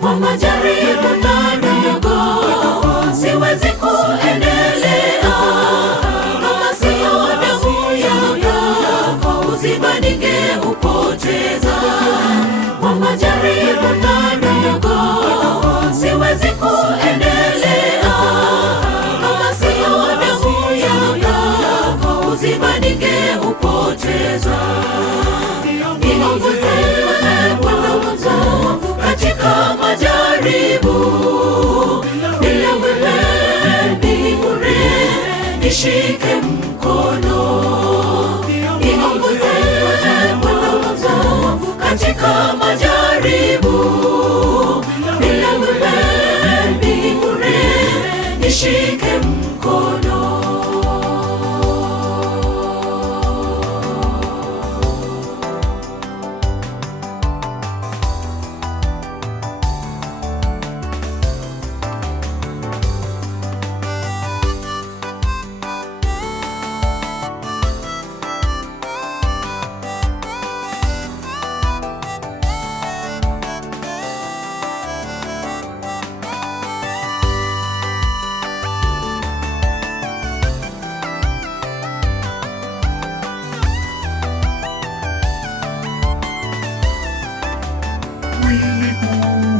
Kwa majaribu madogo siwezi kuendelea, kama sio damu yako uzima ningeupoteza. Kwa majaribu madogo siwezi kuendelea, kama sio damu yako uzima ningeupoteza. Niongoze katika majaribu, bila wewe ni bure, nishike mkono. Niongoze katika majaribu, bila wewe ni bure, nishike mkono.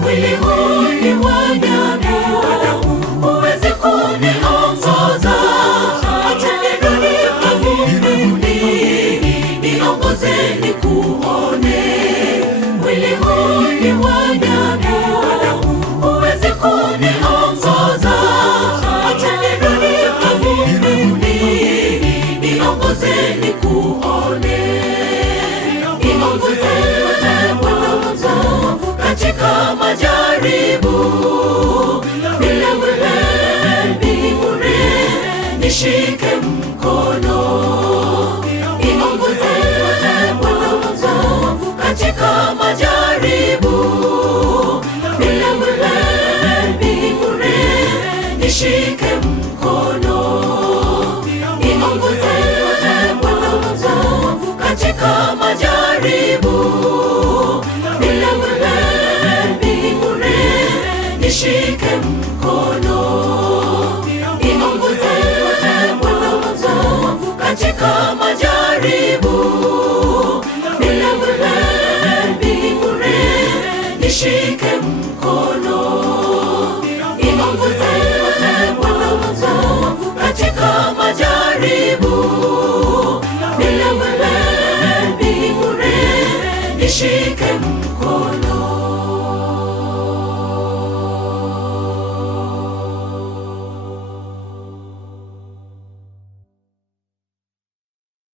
Mwili huu ni wa damu, huwezi kuniongoza. Acha nirudi mavumbini, niongoze nikuone. Mwili huu ni wa damu, huwezi kuniongoza. Acha nirudi mavumbini, niongoze nikuone. Niongoze katika majaribu, bila wewe ni bure, nishike mkono. Niongoze katika majaribu, bila wewe ni bure, nishike mkono. Niongoze katika majaribu, bila wewe ni bure, nishike mkono. Niongoze katika majaribu, bila wewe ni bure, nishike mkono. Niongoze katika majaribu, bila wewe ni bure, nishike mkono.